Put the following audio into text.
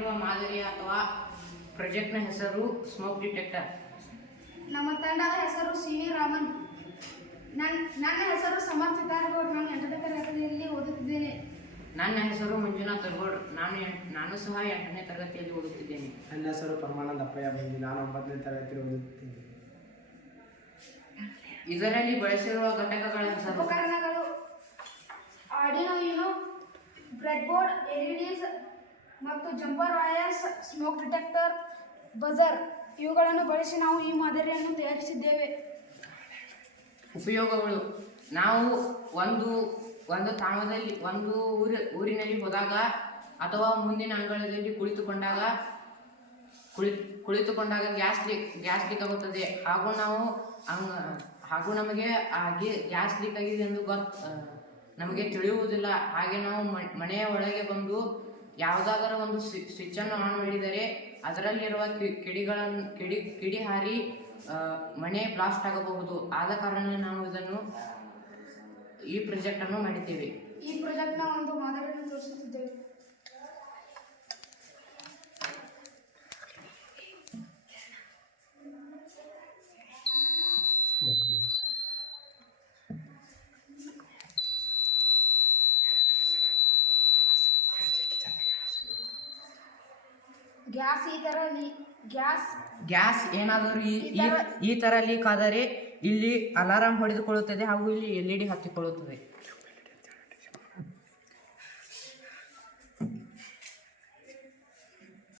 ಮಾಡಿರುವ ಮಾದರಿ ಅಥವಾ ಪ್ರಾಜೆಕ್ಟ್ನ ಹೆಸರು ಸ್ಮೋಕ್ ಡಿಟೆಕ್ಟರ್. ನಮ್ಮ ತಂಡದ ಹೆಸರು ಸಿ.ವಿ. ರಾಮನ್. ನನ್ನ ಹೆಸರು ಸಮರ್ಥ ತಾರಗೌಡ್. ನಾನು 8ನೇ ತರಗತಿಯಲ್ಲಿ ಓದುತ್ತಿದ್ದೇನೆ. ನನ್ನ ಹೆಸರು ಮಂಜುನಾಥ್ ತರ್ಗೋಡ್. ನಾನು ಸಹ 8ನೇ ತರಗತಿಯಲ್ಲಿ ಓದುತ್ತಿದ್ದೇನೆ. ನನ್ನ ಹೆಸರು ಪರಮಾನಂದ ಅಪ್ಪಯ್ಯ ಬಂದಿ. ನಾನು 9ನೇ ತರಗತಿಯಲ್ಲಿ ಓದುತ್ತಿದ್ದೇನೆ. ಇದರಲ್ಲಿ ಬಳಸಿರುವ ಘಟಕಗಳ ಹೆಸರು: ಉಪಕರಣಗಳು Arduino YONO, bread board, LEDs ಮತ್ತು jumper wires, smoke detector, buzzer ಇವುಗಳನ್ನು ಬಳಸಿ ನಾವು ಈ ಮಾದರಿಯನ್ನು ತಯಾರಿಸಿದ್ದೇವೆ. ಉಪಯೋಗಗಳು: ನಾವು ಒಂದು ತಾಣದಲ್ಲಿ ಊರಿನಲ್ಲಿ ಹೋದಾಗ ಅಥವಾ ಮುಂದಿನ ಅಂಗಳದಲ್ಲಿ ಕುಳಿತುಕೊಂಡಾಗ ಗ್ಯಾಸ್ ಲೀಕ್ ಆಗುತ್ತದೆ ಹಾಗೂ ನಮಗೆ ಗ್ಯಾಸ್ ಲೀಕ್ ಆಗಿದೆ ಎಂದು ನಮಗೆ ತಿಳಿಯುವುದಿಲ್ಲ. ಹಾಗೆ ನಾವು ಮನೆಯ ಒಳಗೆ ಬಂದು ಯಾವುದಾದರೂ ಒಂದು ಸ್ವಿಚ್ಚನ್ನು ಆನ್ ಮಾಡಿದರೆ ಅದರಲ್ಲಿರುವ ಕಿಡಿ ಹಾರಿ ಮನೆ ಬ್ಲಾಸ್ಟ್ ಆಗಬಹುದು. ಆದ ಕಾರಣ ನಾವು ಈ ಪ್ರಾಜೆಕ್ಟ್ ಅನ್ನು ಮಾಡಿದ್ದೇವೆ. ಈ ಪ್ರಾಜೆಕ್ಟ್ನ ಒಂದು ಮಾದರಿಯನ್ನು ತೋರಿಸುತ್ತಿದ್ದೇವೆ. ಗ್ಯಾಸ್ ಏನಾದರೂ ಈ ತರ ಲೀಕ್ ಆದರೆ ಇಲ್ಲಿ ಅಲಾರಾಮ್ ಹೊಡೆದುಕೊಳ್ಳುತ್ತದೆ ಹಾಗೂ ಇಲ್ಲಿ LED ಹತ್ತಿಕೊಳ್ಳುತ್ತದೆ.